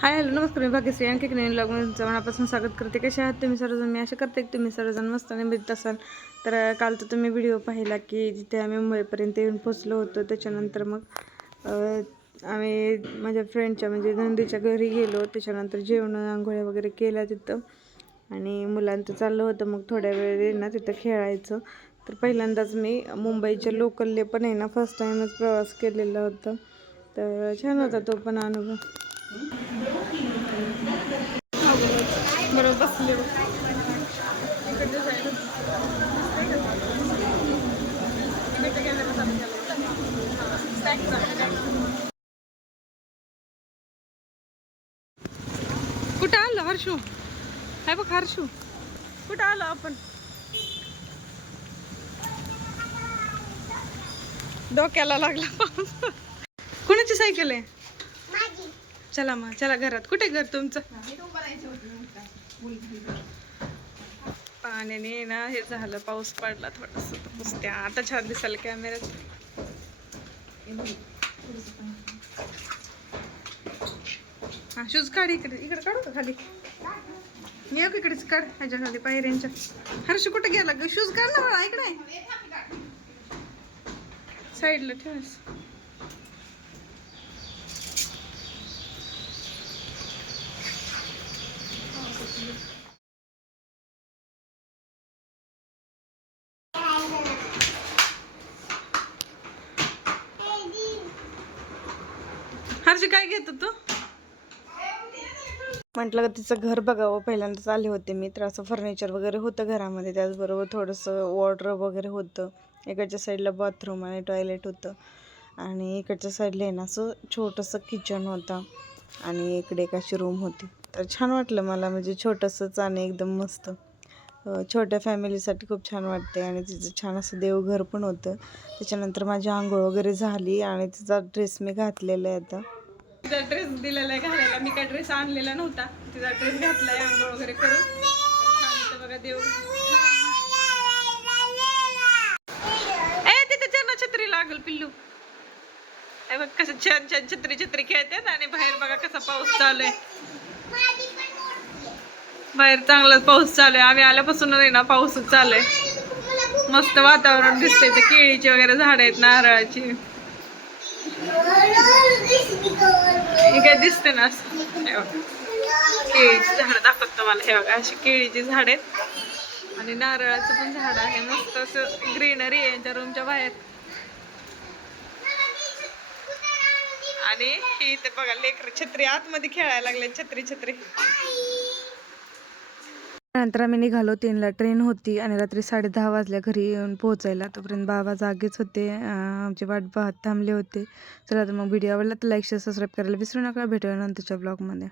Hi hello नमस्कार. मी भाग्यश्री आणखी एक नवीन ब्लॉगमध्ये तुमचं मनापासून स्वागत करते. कसे आहात तुम्ही सर्वजण? मी आशा करते की तुम्ही सर्वजण मस्त आणि मजेत असाल. तर कालचा तुम्ही व्हिडिओ पाहिला की जिथे आम्ही मुंबईपर्यंत येऊन पोचलो होतो. त्याच्यानंतर मग आम्ही माझ्या फ्रेंडच्या म्हणजे नंदीच्या घरी गेलो. त्याच्यानंतर जेवण आंघोळ्या वगैरे केल्या तिथं आणि मुलांचं चाललं होतं मग थोड्या वेळ ना तिथं खेळायचं. तर पहिल्यांदाच मी मुंबईच्या लोकलले पण आहे ना फर्स्ट टाईमच प्रवास केलेला होता. तर छान होता तो पण अनुभव. बरोबर बसले कुठं आलं हर्षू? हाय बघ हर्षू, कुठं आलो आपण? डोक्याला लागला पाऊस. कोणाची सायकल आहे? चला मग चला घरात. कुठे घर तुमचं? पाण्याने ना हे झालं, पाऊस पडला थोडस पुसत्या आता छान दिसायला कॅमेऱ्यात. हा शूज काढ, इकडे इकडे काढू का खाली? ये इकडेच काढ, ह्याच्या खाली पायऱ्यांच्या. हर्ष कुठे गेला ग? शूज काढ ना बाळा, इकडे साईडला ठेवायच. हर्ष काय घेतो तू? म्हटलं का तिचं घर बघावं. पहिल्यांदाच आले होते मी, तर असं फर्निचर वगैरे होतं घरामध्ये. त्याचबरोबर थोडंसं वॉर्डरोब वगैरे होतं. इकडच्या साईडला बाथरूम आणि टॉयलेट होतं आणि इकडच्या साईडला आहे ना असं छोटंसं किचन होतं आणि इकडे एक अशी रूम होती. तर छान वाटलं मला, म्हणजे छोटंसंच आणि एकदम मस्त. छोट्या फॅमिलीसाठी खूप छान वाटते. आणि तिचं छान असं देवघर पण होतं. त्याच्यानंतर माझी आंघोळ वगैरे झाली आणि तिचा ड्रेस मी घातलेला आहे आता. तिचा ड्रेस दिलेला आहे घालायला. मी काय ड्रेस आणलेला नव्हता, तिचा ड्रेस घातलाय आंघोळ वगैरे करून. छान बघा देव. ए तिथे चरण छत्री लागल पिल्लू. हे बघ कसं छान छान छत्री छत्री खेळतात. आणि बाहेर बघा कसा पाऊस चालू आहे. बाहेर चांगलाच पाऊस चालू आहे. आम्ही आल्यापासून नाही ना पाऊसच चालू आहे. मस्त वातावरण दिसतंय. ते केळीची वगैरे झाड आहेत, नारळाची. हे काय दिसते ना केळीची झाड दाखवतो मला. हे बघा अशी केळीची झाड आहेत आणि नारळाचं पण झाड आहे. मस्त असं ग्रीनरी आहे यांच्या रूमच्या बाहेर. आणि ही इथे बघा लेकर छत्री आतमध्ये खेळायला लागले. छत्री छत्री. नंतर आम्ही निघालो. 3ला ट्रेन होती आणि रात्री 10:30 वाजल्या घरी येऊन पोहोचायला. तोपर्यंत बाबा जागेच होते, आमची वाट पाहत थांबले होते. चला तर मग व्हिडिओ आवडला तर लाईक शेअर सबस्क्राईब करायला विसरू नका. भेटूया नंतरच्या ब्लॉगमध्ये.